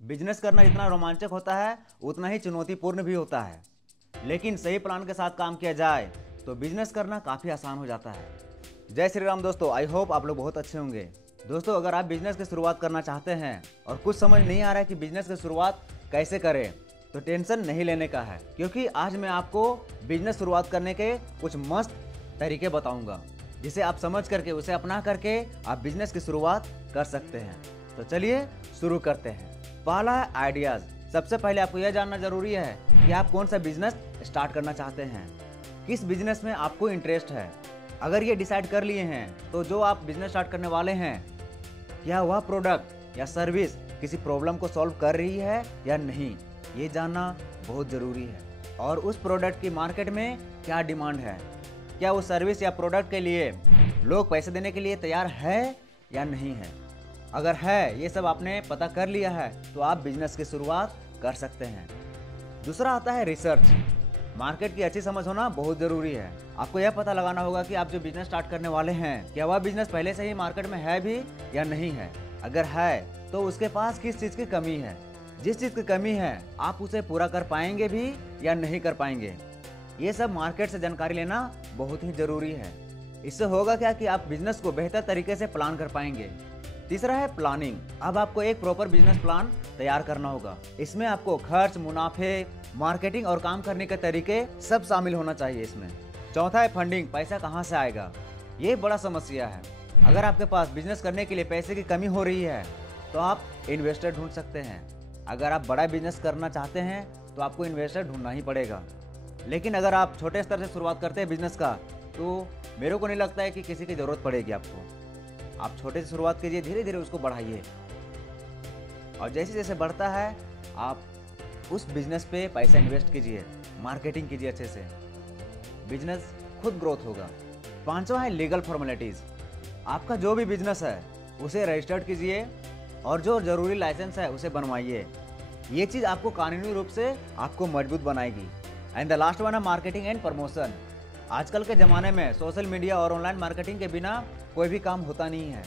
Business करना जितना रोमांचक होता है उतना ही चुनौतीपूर्ण भी होता है, लेकिन सही प्लान के साथ काम किया जाए तो बिजनेस करना काफ़ी आसान हो जाता है। जय श्री राम दोस्तों, आई होप आप लोग बहुत अच्छे होंगे। दोस्तों, अगर आप बिजनेस की शुरुआत करना चाहते हैं और कुछ समझ नहीं आ रहा है कि बिजनेस की शुरुआत कैसे करें, तो टेंशन नहीं लेने का है, क्योंकि आज मैं आपको बिजनेस शुरुआत करने के कुछ मस्त तरीके बताऊंगा, जिसे आप समझ करके उसे अपना करके आप बिजनेस की शुरुआत कर सकते हैं। तो चलिए शुरू करते हैं। पहला है आइडियाज़। सबसे पहले आपको यह जानना जरूरी है कि आप कौन सा बिजनेस स्टार्ट करना चाहते हैं, किस बिजनेस में आपको इंटरेस्ट है। अगर ये डिसाइड कर लिए हैं तो जो आप बिजनेस स्टार्ट करने वाले हैं, क्या वह प्रोडक्ट या सर्विस किसी प्रॉब्लम को सॉल्व कर रही है या नहीं, ये जानना बहुत ज़रूरी है। और उस प्रोडक्ट की मार्केट में क्या डिमांड है, क्या उस सर्विस या प्रोडक्ट के लिए लोग पैसे देने के लिए तैयार है या नहीं है। अगर है, ये सब आपने पता कर लिया है तो आप बिजनेस की शुरुआत कर सकते हैं। दूसरा आता है रिसर्च। मार्केट की अच्छी समझ होना बहुत ज़रूरी है। आपको यह पता लगाना होगा कि आप जो बिजनेस स्टार्ट करने वाले हैं, क्या वह बिजनेस पहले से ही मार्केट में है भी या नहीं है। अगर है तो उसके पास किस चीज़ की कमी है, जिस चीज़ की कमी है आप उसे पूरा कर पाएंगे भी या नहीं कर पाएंगे। ये सब मार्केट से जानकारी लेना बहुत ही ज़रूरी है। इससे होगा क्या कि आप बिजनेस को बेहतर तरीके से प्लान कर पाएंगे। तीसरा है प्लानिंग। अब आपको एक प्रॉपर बिजनेस प्लान तैयार करना होगा। इसमें आपको खर्च, मुनाफे, मार्केटिंग और काम करने के तरीके सब शामिल होना चाहिए इसमें। चौथा है फंडिंग। पैसा कहाँ से आएगा, ये बड़ा समस्या है। अगर आपके पास बिजनेस करने के लिए पैसे की कमी हो रही है तो आप इन्वेस्टर ढूंढ सकते हैं। अगर आप बड़ा बिजनेस करना चाहते हैं तो आपको इन्वेस्टर ढूंढना ही पड़ेगा। लेकिन अगर आप छोटे स्तर से शुरुआत करते हैं बिजनेस का, तो मेरे को नहीं लगता है कि किसी की ज़रूरत पड़ेगी आपको। आप छोटे से शुरुआत कीजिए, धीरे धीरे उसको बढ़ाइए, और जैसे जैसे बढ़ता है आप उस बिजनेस पे पैसा इन्वेस्ट कीजिए, मार्केटिंग कीजिए अच्छे से, बिजनेस खुद ग्रोथ होगा। पांचवा है लीगल फॉर्मेलिटीज़। आपका जो भी बिजनेस है उसे रजिस्टर्ड कीजिए और जो ज़रूरी लाइसेंस है उसे बनवाइए। ये चीज़ आपको कानूनी रूप से आपको मजबूत बनाएगी। एंड द लास्ट वन है मार्केटिंग एंड प्रमोशन। आजकल के ज़माने में सोशल मीडिया और ऑनलाइन मार्केटिंग के बिना कोई भी काम होता नहीं है,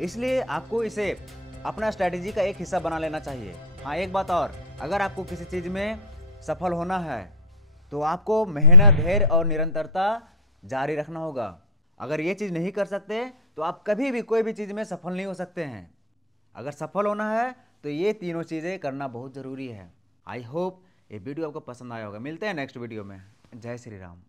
इसलिए आपको इसे अपना स्ट्रैटेजी का एक हिस्सा बना लेना चाहिए। हाँ, एक बात और, अगर आपको किसी चीज़ में सफल होना है तो आपको मेहनत, धैर्य और निरंतरता जारी रखना होगा। अगर ये चीज़ नहीं कर सकते तो आप कभी भी कोई भी चीज़ में सफल नहीं हो सकते हैं। अगर सफल होना है तो ये तीनों चीज़ें करना बहुत ज़रूरी है। आई होप ये वीडियो आपको पसंद आया होगा। मिलते हैं नेक्स्ट वीडियो में। जय श्री राम।